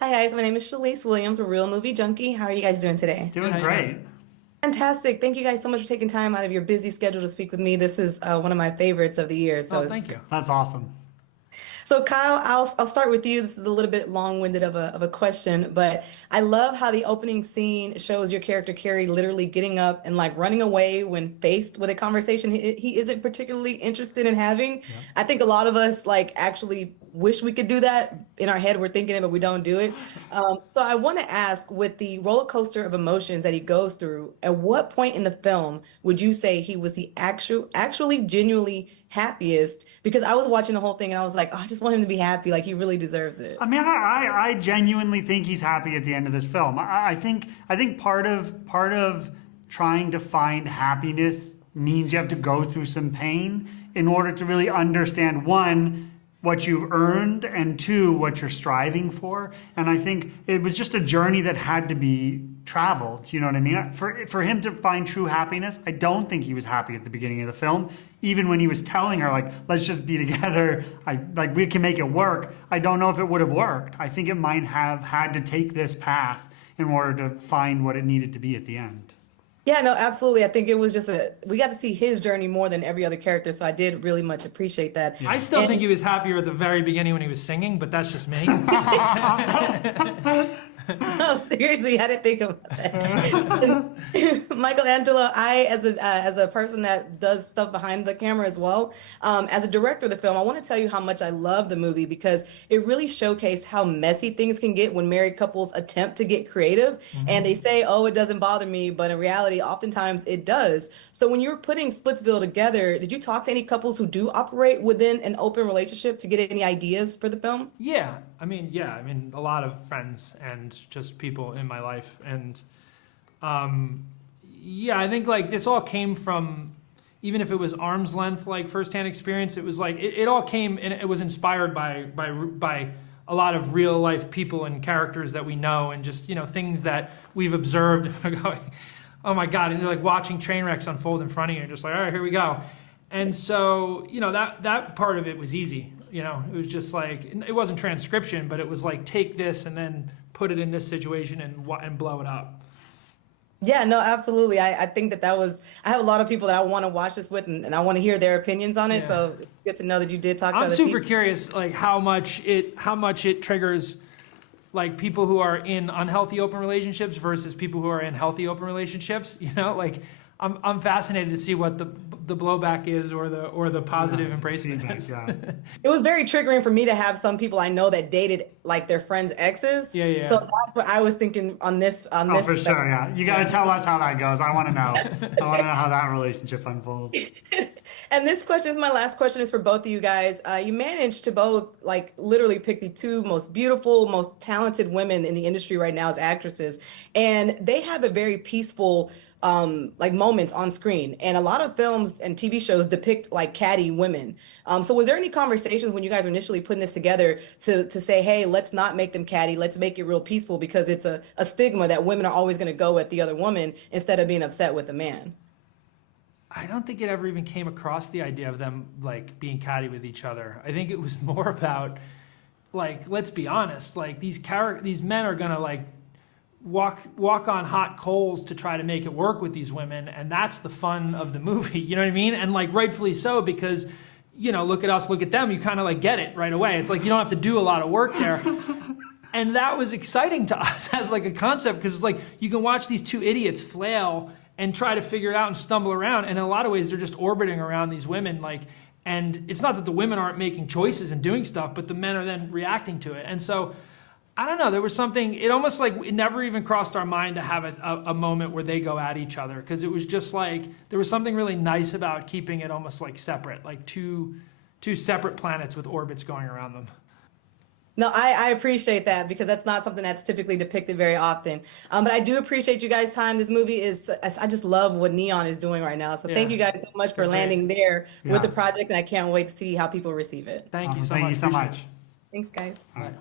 Hi guys, my name is Chalice Williams. We're Real Movie Junkie. How are you guys doing today? Doing How you great. doing? Fantastic. Thank you guys so much for taking time out of your busy schedule to speak with me. This is one of my favorites of the year. Oh, thank you. That's awesome. So Kyle, I'll start with you. This is a little bit long-winded of a question, but I love how the opening scene shows your character Carrie literally getting up and like running away when faced with a conversation he isn't particularly interested in having. Yep. I think a lot of us like actually wish we could do that in our head. We're thinking it, but we don't do it. So I want to ask, with the roller coaster of emotions that he goes through, at what point in the film would you say he was the actually genuinely happiest? Because I was watching the whole thing and I was like, oh, I just want him to be happy. Like he really deserves it. I mean, I genuinely think he's happy at the end of this film. I think part of trying to find happiness means you have to go through some pain in order to really understand, one, what you've earned, and two, what you're striving for. And I think it was just a journey that had to be traveled. You know what I mean? For him to find true happiness, I don't think he was happy at the beginning of the film. Even when he was telling her, like, let's just be together, we can make it work. I don't know if it would have worked. I think it might have had to take this path in order to find what it needed to be at the end. Yeah, no, absolutely. I think it was just we got to see his journey more than every other character. So I did really much appreciate that. I still think And he was happier at the very beginning when he was singing, but that's just me. oh, seriously, I didn't think about that. Michael Angelo, I, as a person that does stuff behind the camera as well, as a director of the film, I want to tell you how much I love the movie because it really showcased how messy things can get when married couples attempt to get creative. And they say, oh, it doesn't bother me, but in reality, oftentimes it does. So when you were putting Splitsville together, did you talk to any couples who do operate within an open relationship to get any ideas for the film? Yeah, a lot of friends and just people in my life, and yeah, I think like this all came from, even if it was arm's length, like firsthand experience, it was like it all came and it was inspired by a lot of real life people and characters that we know, and just things that we've observed. And we're going, oh my god, and you're like watching train wrecks unfold in front of you, and just like, all right, here we go. And so that part of it was easy. It was just like, it wasn't transcription, but it was like, take this and then put it in this situation and blow it up. Yeah, no, absolutely. I think that was, I have a lot of people that I want to watch this with, and I want to hear their opinions on it. Yeah. So it's good to know that you did talk to I'm other super people. curious, like how much it triggers like people who are in unhealthy open relationships versus people who are in healthy open relationships. Like I'm fascinated to see what the blowback is, or the positive embracement Feedback, is. yeah. It was very triggering for me to have some people I know that dated like their friends' exes. Yeah, yeah. So that's what I was thinking on this Oh, for sure, yeah. You got to Yeah. tell us how that goes. I want to know. I want to know how that relationship unfolds. And this question is my last question, is for both of you guys. You managed to both like literally pick the two most beautiful, most talented women in the industry right now as actresses, and they have a very peaceful like moments on screen. And a lot of films and TV shows depict like catty women. So was there any conversations when you guys were initially putting this together to say, hey, let's not make them catty, let's make it real peaceful, because it's a stigma that women are always going to go at the other woman instead of being upset with the man? I don't think it ever even came across the idea of them like being catty with each other. I think it was more about, like, let's be honest, like these men are gonna like walk on hot coals to try to make it work with these women, and that's the fun of the movie. You know what I mean? And like rightfully so, because look at us, look at them. You kind of like get it right away. It's like you don't have to do a lot of work there. And that was exciting to us as like a concept, because it's like you can watch these two idiots flail and try to figure it out and stumble around. And in a lot of ways, they're just orbiting around these women. And it's not that the women aren't making choices and doing stuff, but the men are then reacting to it. And so, I don't know, there was something, it almost like it never even crossed our mind to have a moment where they go at each other. Because it was just like, there was something really nice about keeping it almost like separate, like two separate planets with orbits going around them. No, I appreciate that, because that's not something that's typically depicted very often. But I do appreciate you guys' time. This movie is, I just love what Neon is doing right now. So thank Yeah. you guys so much for They're great. landing there Yeah. with the project, and I can't wait to see how people receive it. Thank you so Thank much. you so Appreciate much. it. Thanks, guys. All right.